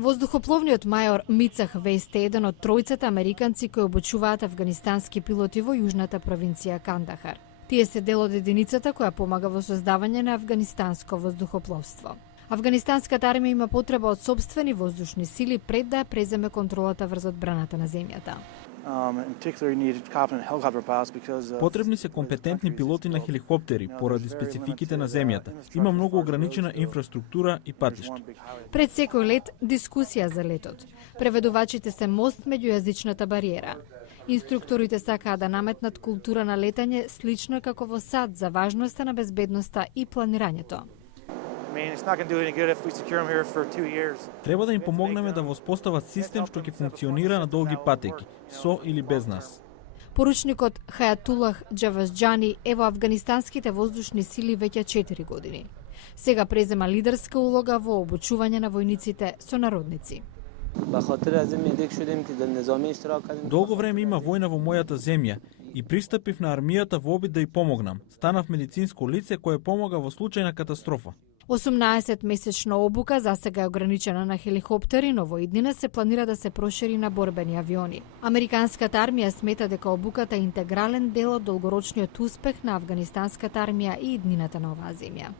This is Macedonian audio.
Воздухопловниот мајор Мицах Вест е еден од тројцата американци кои обучуваат афганистански пилоти во јужната провинција Кандахар. Тие се дел од единицата која помага во создавање на афганистанско воздухопловство. Афганистанската армија има потреба од сопствени воздушни сили пред да ја преземе контролата врз одбраната на земјата. Потребни се компетентни пилоти на хеликоптери поради спецификите на земјата. Има многу ограничена инфраструктура и патишта. Пред секој лет дискусија за летот. Преведувачите се мост меѓујазичната бариера. Инструкторите сакаат да наметнат култура на летање слично како во САД за важноста на безбедноста и планирањето. Треба да им помогнеме да воспостават систем што ќе функционира на долги патеки, со или без нас. Поручникот Хајатулах Џавазџани е во афганистанските воздушни сили веќе 4 години. Сега презема лидерска улога во обучување на војниците со народници. Долго време има војна во мојата земја и пристапив на армијата во обид да ја помогнам. Станав медицинско лице кое помага во случај на катастрофа. 18-месечна обука засега е ограничена на хеликоптери, но во иднина се планира да се прошири на борбени авиони. Американската армија смета дека обуката е интегрален дел од долгорочниот успех на афганистанската армија и иднината на оваа земја.